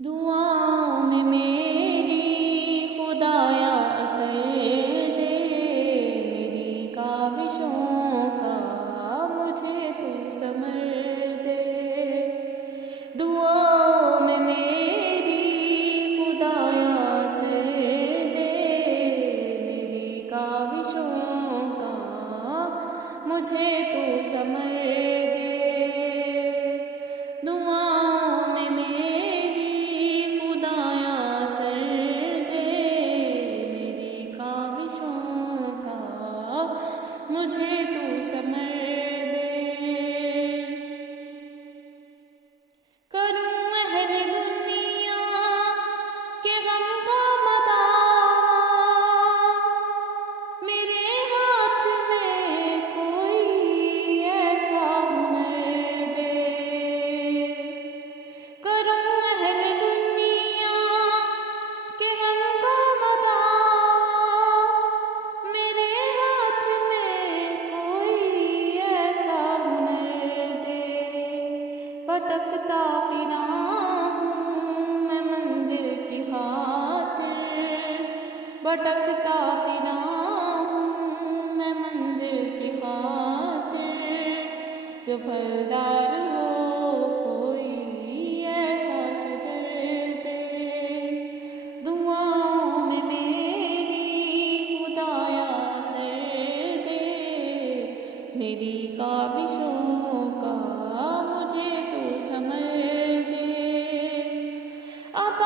दुआओं में मेरी खुदाया असर दे, मेरी काविशों का मुझे तू समर दे। दुआओं में मेरी खुदाया असर दे, मेरी काविशों का मुझे तू समर दे। दुआओं में मेरी खुदाया असर दे, मेरी काविशों का मुझे तू समर दे। करूं अहले दुनिया के गम का मदावा, मेरे हाथ में कोई ऐसा हुनर दे। करूं अहले दुनिया के गम का मदावा, मेरे हाथ में कोई ऐसा हुनर दे। भटकता फिरा हूँ मैं मंजिल की खातिर, भटकता फिरा हूँ मैं मंजिल की खातिर। जो फलदार हो कोई ऐसा शजर दे। दुआओं में मेरी खुदाया असर दे, मेरी काविशों का मुझे तू समर दे। आता